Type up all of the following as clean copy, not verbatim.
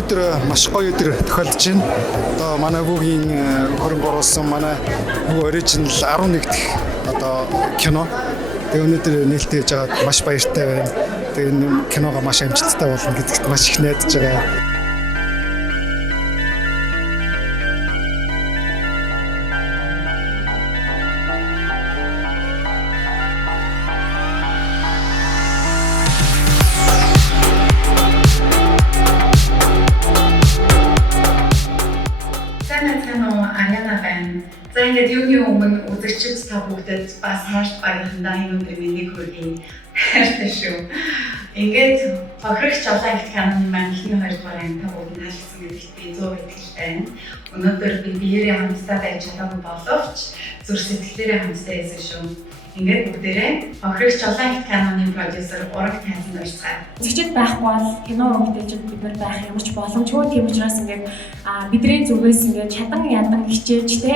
өнөөдөр маш гоё өдөр тохиолдож байна. Одоо манай бүгийн хөрөнгө оруулсан манай бүх оригинал 11 дахь одоо кино. Тэгээ өнөөдөр нээлттэй хийж байгаад маш баяртай байна. Тэгээ энэ киногоо маш амжилттай болно гэдэгт маш их найдаж байгаа. За ингээд юуны өмнө үзэгчид та бүгдэд бас хайрт баярхандаа энэ өдөр мэндийг хүргэе. Хайртай шүү. Ингээд хохирогч жолоо их киноны маань ихний 2 дугаар анги та бүгд таалагдсан гэдэгт би 100% итгэлтэй байна. Өнөөдөр би биеэрээ хамтдаа байж чадаагүй боловч зүрх сэтгэлээрээ хамтдаа байсан шүү. Ингээд бүгдээрээ хохирогч жолоо их киноны продюсер Ураг Тайзанд урьцгаая. Үзэгчд байхгүй бол кино урагтэлжид бид нар байх ямар ч боломжгүй. Тийм учраас ингээд бидний зүгээс ингээд чадан ядан хичээж те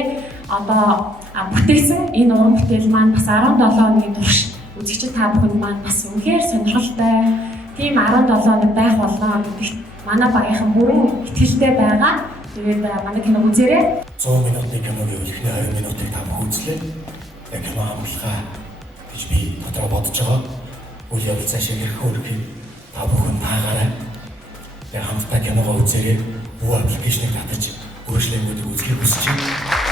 одоо бүтээсэн энэ уран бүтээл маань бас 17 өдрийн турш үзэгчд та бүхэнд маань бас үнэхээр сонирхолтой тийм 17 өнөг байх болно гэдэгт манай багийнхан бүрэн итгэлтэй байгаа. Тэгээд манай кино үзээрэй. 100 минутын киногийн ихний 20 минутыг та бүхэн үзлээ. Яг кино амлахаа гэж би дотроо бодож байгаа. Үйл явдал цаашаа хэрхэн өргөхийг та бүхэн таагаарай. Яг хамтдаа киногоо үзээрэй. Бүх аппликейшнийг татаж өөрчлөлтүүд үзхийг хүсэж байна.